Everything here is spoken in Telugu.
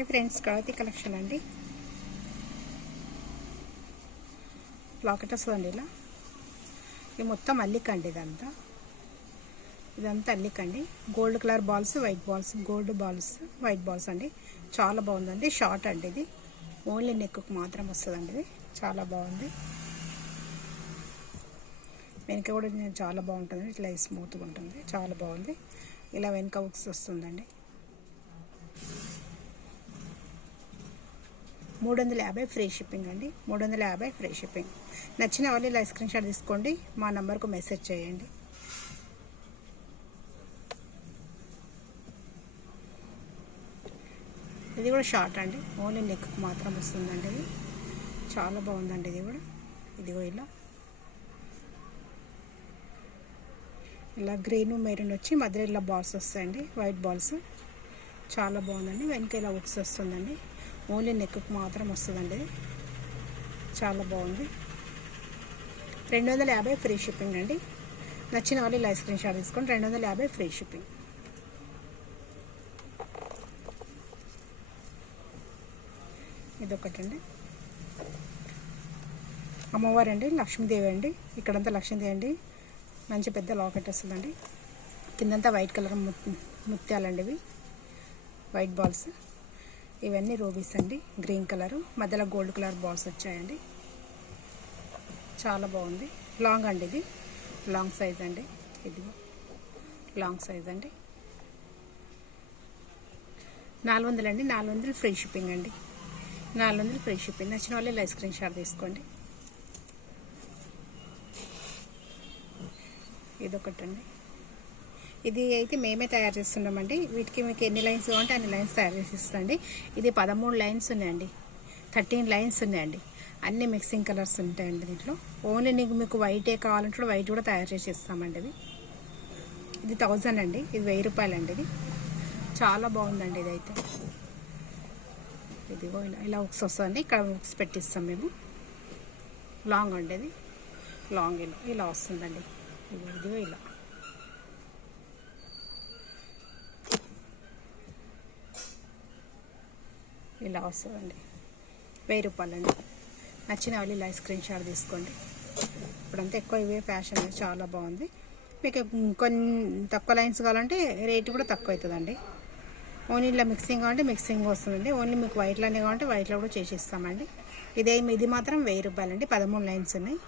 హాయ్ ఫ్రెండ్స్, కళావతి కలెక్షన్ అండి. లాకెట్ వస్తుందండి ఇలా. ఇది మొత్తం అల్లికండి. ఇదంతా అల్లికండి. Gold colour balls, white balls, gold balls, white balls అండి. చాలా బాగుందండి. షార్ట్ అండి ఇది. ఓన్లీ నెక్కు మాత్రం వస్తుందండి. ఇది చాలా బాగుంది. వెనుక కూడా చాలా బాగుంటుంది. ఇట్లా స్మూత్గా ఉంటుంది. చాలా బాగుంది. ఇలా వెనుక ఉక్స్ వస్తుందండి. 350 ఫ్రీ షిప్పింగ్ అండి. 350 ఫ్రీ షిప్పింగ్. నచ్చిన వాళ్ళు ఇలా స్క్రీన్ షాట్ తీసుకోండి. మా నంబర్కు మెసేజ్ చేయండి. ఇది కూడా షార్ట్ అండి. ఓన్లీ నెక్ మాత్రం వస్తుందండి. ఇది చాలా బాగుందండి. ఇది కూడా ఇదిగో ఇలా గ్రీన్ మెరూన్ వచ్చి మధ్యలో ఇలా బాల్స్ వస్తాయండి. వైట్ బాల్స్ చాలా బాగుందండి. వెనక ఇలా ఉక్స్ వస్తుందండి. ఓన్లీ నెక్కు మాత్రం వస్తుందండి. చాలా బాగుంది. 250 ఫ్రీ షిప్పింగ్ అండి. నచ్చిన వాళ్ళు ఇలా స్క్రీన్ షాట్ తీసుకోండి. 250 ఫ్రీ షిప్పింగ్. ఇదొకటండి. అమ్మవారు అండి, లక్ష్మీదేవి అండి. ఇక్కడంతా లక్ష్మీదేవి అండి. మంచి పెద్ద లాకెట్ వస్తుందండి. కిందంతా వైట్ కలర్ ముత్యాలండి. ఇవి వైట్ బాల్స్. ఇవన్నీ రూబీస్ అండి. గ్రీన్ కలరు, మధ్యలో గోల్డ్ కలర్ బాల్స్ వచ్చాయండి. చాలా బాగుంది. లాంగ్ అండి. ఇది లాంగ్ సైజ్ అండి. ఇది లాంగ్ సైజ్ అండి. 400 అండి. 400 ఫ్రీ షిప్పింగ్ అండి. 400 ఫ్రీ షిప్పింగ్. నచ్చిన వాళ్ళు ఇలా స్క్రీన్ షాట్ తీసుకోండి. ఇదొకటండి. ఇది అయితే మేమే తయారు చేస్తున్నామండి. వీటికి మీకు ఎన్ని లైన్స్ కావాలంటే అన్ని లైన్స్ తయారు చేసి ఇస్తాండి. ఇది 13 లైన్స్ ఉన్నాయండి. 13 లైన్స్ ఉన్నాయండి. అన్ని మిక్సింగ్ కలర్స్ ఉంటాయండి దీంట్లో. ఓన్లీ మీకు వైటే కావాలంటే వైట్ కూడా తయారు చేసి ఇస్తామండి. ఇది 1000 అండి. ఇది 1000 రూపాయలు అండి. ఇది చాలా బాగుందండి. ఇదైతే ఇదిగో ఇలా ఉక్స్ వస్తుందండి. ఇక్కడ ఉక్స్ పెట్టిస్తాం మేము. లాంగ్ అండి. ఇది లాంగ్ ఇలా వస్తుందండి. ఇదిగో ఇలా వస్తుందండి. 1000 రూపాయలండి. నచ్చిన వాళ్ళు ఇలా స్క్రీన్ షాట్ తీసుకోండి. ఇప్పుడంతా ఎక్కువ ఇవే ఫ్యాషన్. చాలా బాగుంది. మీకు కొన్ని తక్కువ లైన్స్ కావాలంటే రేటు కూడా తక్కువ అవుతుందండి. ఓన్లీ ఇలా మిక్సింగ్ కావాలంటే మిక్సింగ్ వస్తుందండి. ఓన్లీ మీకు వైట్లోనే కావాలంటే వైట్లో కూడా చేసి ఇస్తామండి. ఇది మాత్రం 1000 రూపాయలండి. 13 లైన్స్ ఉన్నాయి.